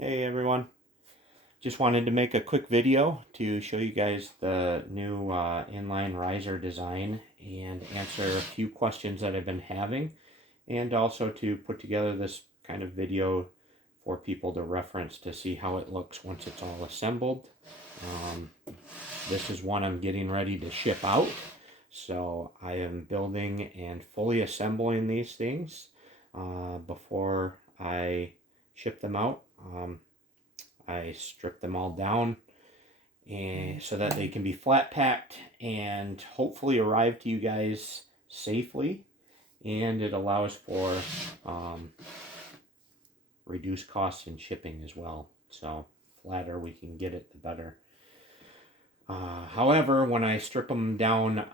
Hey everyone, just wanted to make a quick video to show you guys the new inline riser design and answer a few questions that I've been having, and also to put together this kind of video for people to reference to see how it looks once it's all assembled. This is one I'm getting ready to ship out, so I am building and fully assembling these things before I ship them out. I strip them all down and so that they can be flat packed and hopefully arrive to you guys safely, and it allows for reduced costs in shipping as well. So flatter we can get it, the better. However, when I strip them down,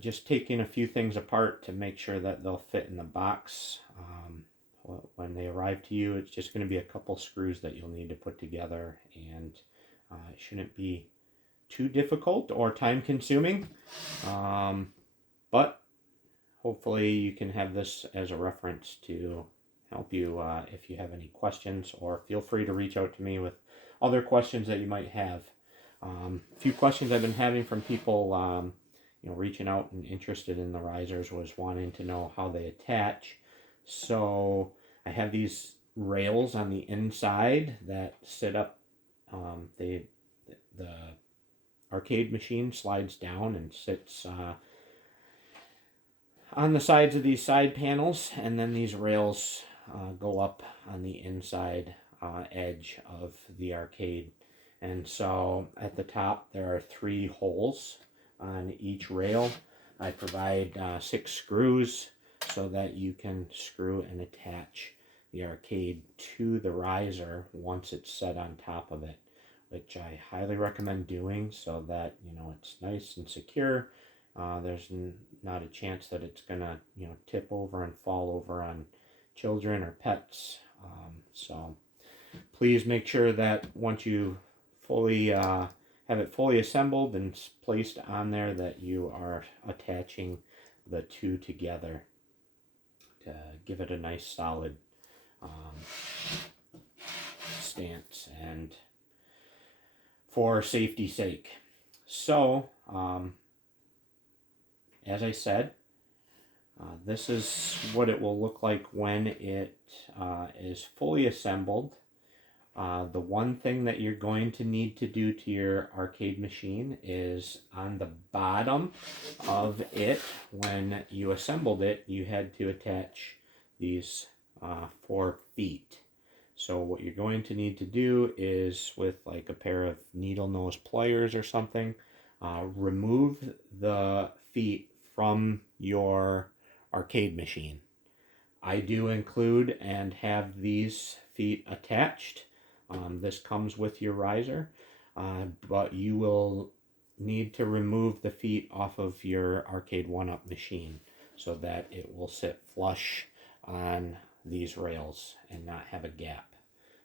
just taking a few things apart to make sure that they'll fit in the box. When they arrive to you, it's just going to be a couple screws that you'll need to put together, and it shouldn't be too difficult or time consuming, but hopefully you can have this as a reference to help you if you have any questions, or feel free to reach out to me with other questions that you might have. A few questions I've been having from people reaching out and interested in the risers was wanting to know how they attach. So I have these rails on the inside that sit up. The arcade machine slides down and sits on the sides of these side panels, and then these rails go up on the inside edge of the arcade. And so at the top there are 3 holes on each rail. I provide 6 screws so that you can screw and attach the arcade to the riser once it's set on top of it, which I highly recommend doing so that it's nice and secure. There's not a chance that it's gonna tip over and fall over on children or pets. So please make sure that once you fully have it fully assembled and placed on there, that you are attaching the 2 together to give it a nice solid stance and for safety's sake. So as I said, this is what it will look like when it is fully assembled. The one thing that you're going to need to do to your arcade machine is on the bottom of it, when you assembled it, you had to attach these 4 feet. So what you're going to need to do is, with like a pair of needle nose pliers or something, remove the feet from your arcade machine. I do include and have these feet attached. This comes with your riser, but you will need to remove the feet off of your Arcade1up machine so that it will sit flush on these rails and not have a gap.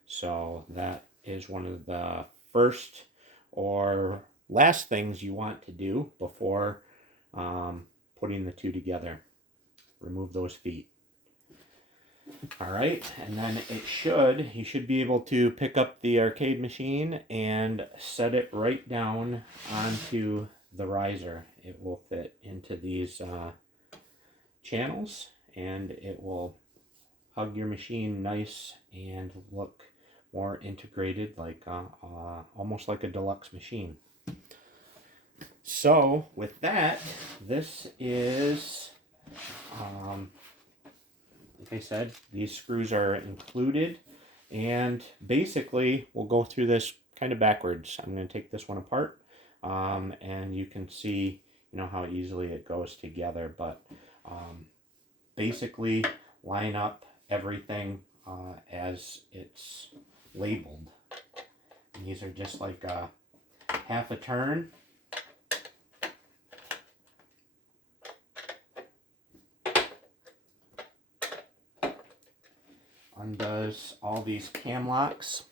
So that is one of the first or last things you want to do before putting the 2 together. Remove those feet. Alright, and then you should be able to pick up the arcade machine and set it right down onto the riser. It will fit into these channels, and it will hug your machine nice and look more integrated, like almost like a deluxe machine. So with that, this is like I said, these screws are included, and basically we'll go through this kind of backwards. I'm going to take this one apart, and you can see how easily it goes together, but basically line up everything as it's labeled. And these are just like a half a turn. Undoes all these cam locks.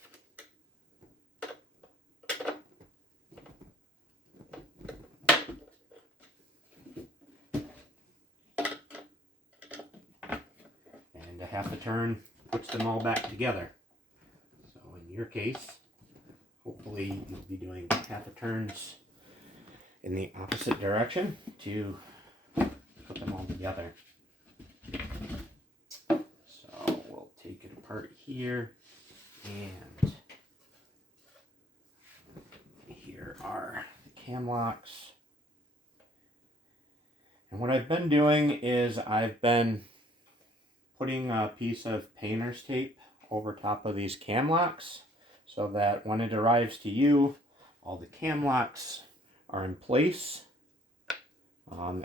And a half a turn puts them all back together. So when your case, hopefully you'll be doing half a turns in the opposite direction to put them all together. So we'll take it apart here, and here are the cam locks. And what I've been doing is I've been putting a piece of painter's tape over top of these cam locks so that when it arrives to you, all the cam locks are in place.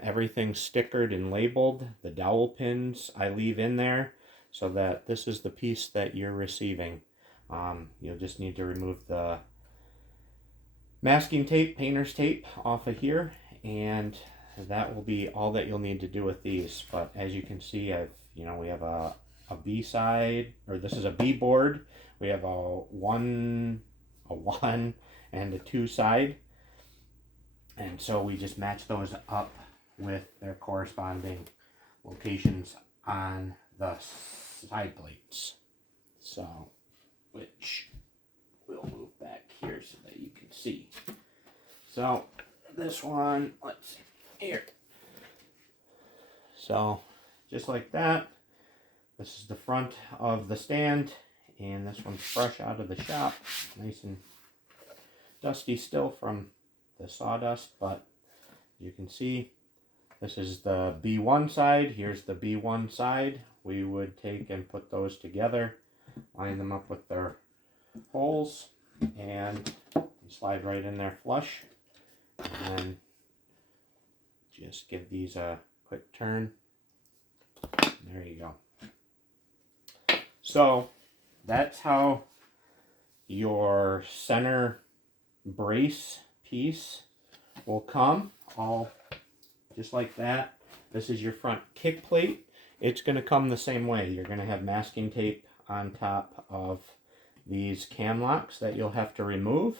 Everything's stickered and labeled. The dowel pins I leave in there so that this is the piece that you're receiving. You'll just need to remove the masking tape, painter's tape off of here, and that will be all that you'll need to do with these. But as you can see, we have a B side, or this is a B board. We have a one and a 2 side. And so we just match those up with their corresponding locations on the side plates. So, which we'll move back here so that you can see. So, this one, let's see, here. So, just like that. This is the front of the stand, and this one's fresh out of the shop. Nice and dusty still from the sawdust, but you can see this is the B1 side. Here's the B1 side. We would take and put those together, line them up with their holes, and slide right in there flush, and then just give these a quick turn. There you go. So that's how your center brace piece will come, all just like that. This is your front kick plate. It's going to come the same way. You're going to have masking tape on top of these cam locks that you'll have to remove,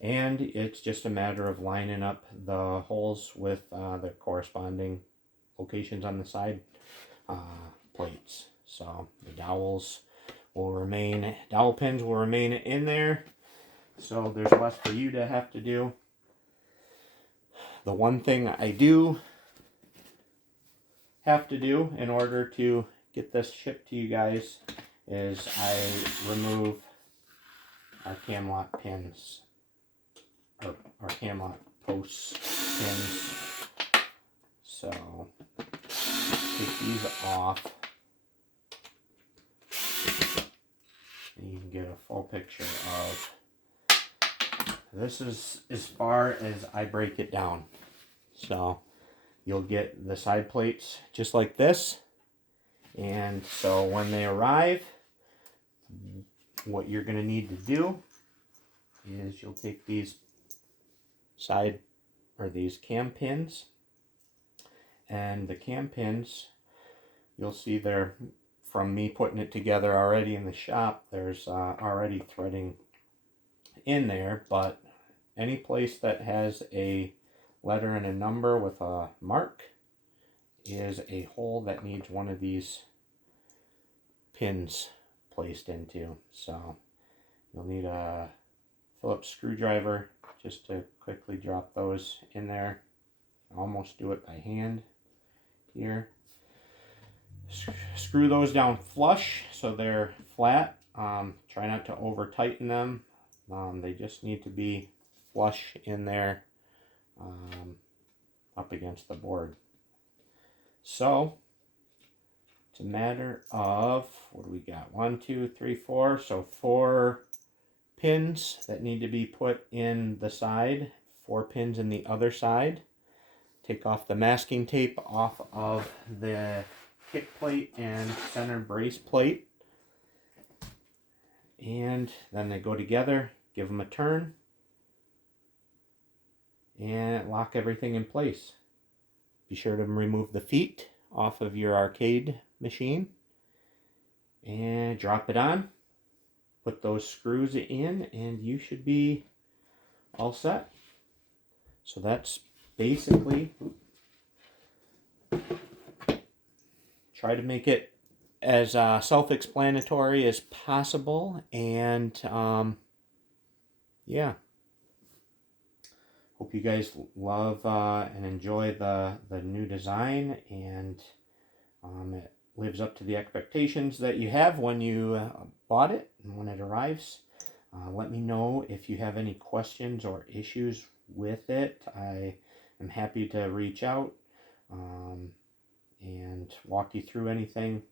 and it's just a matter of lining up the holes with the corresponding locations on the side plates. So the dowel pins will remain in there, so there's less for you to have to do. The one thing I do have to do in order to get this shipped to you guys is I remove our cam lock pins, or our cam lock post pins. So take these off, and you can get a full picture of. This is as far as I break it down. So you'll get the side plates just like this. And so when they arrive, what you're going to need to do is you'll take these these cam pins, and the cam pins, you'll see they're, from me putting it together already in the shop, there's already threading in there, but any place that has a letter and a number with a mark is a hole that needs one of these pins placed into. So you'll need a Phillips screwdriver just to quickly drop those in there. Almost do it by hand here. Screw those down flush so they're flat. Try not to over tighten them. They just need to be flush in there, up against the board. So it's a matter of, what do we got? 1, 2, 3, 4. So 4 pins that need to be put in the side, 4 pins in the other side. Take off the masking tape off of the kick plate and center brace plate, and then they go together. Give them a turn and lock everything in place. Be sure to remove the feet off of your arcade machine and drop it on. Put those screws in and you should be all set. So that's basically, try to make it as self-explanatory as possible, and yeah, hope you guys love and enjoy the new design, and it lives up to the expectations that you have when you bought it and when it arrives. Let me know if you have any questions or issues with it. I am happy to reach out and walk you through anything.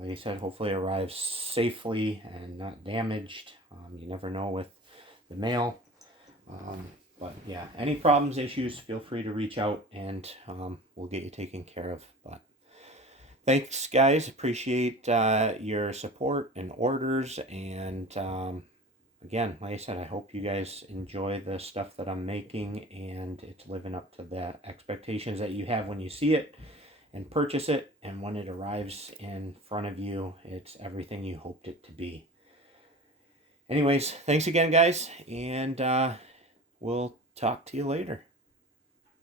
Like I said, hopefully it arrives safely and not damaged. You never know with the mail. But yeah, any problems, issues, feel free to reach out, and we'll get you taken care of. But thanks, guys. Appreciate your support and orders. And again, like I said, I hope you guys enjoy the stuff that I'm making, and it's living up to the expectations that you have when you see it and purchase it, and when it arrives in front of you, it's everything you hoped it to be. Anyways, thanks again, guys, and we'll talk to you later.